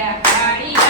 ભલ્યા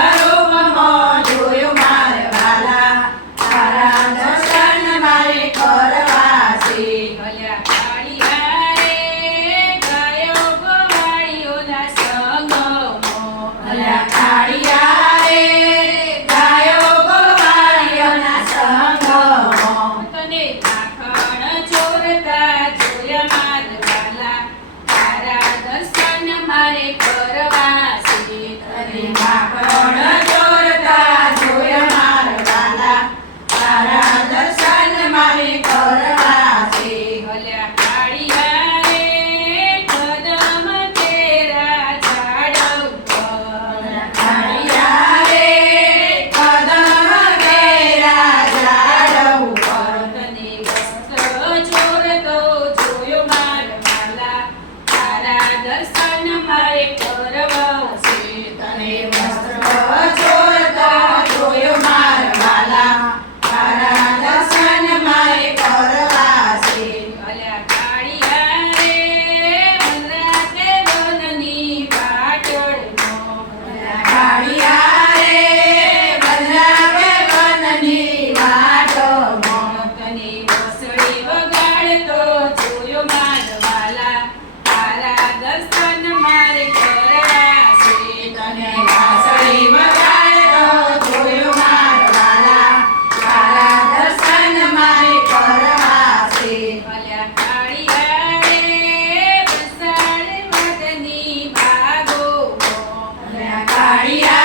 દર્શન મારે Maria.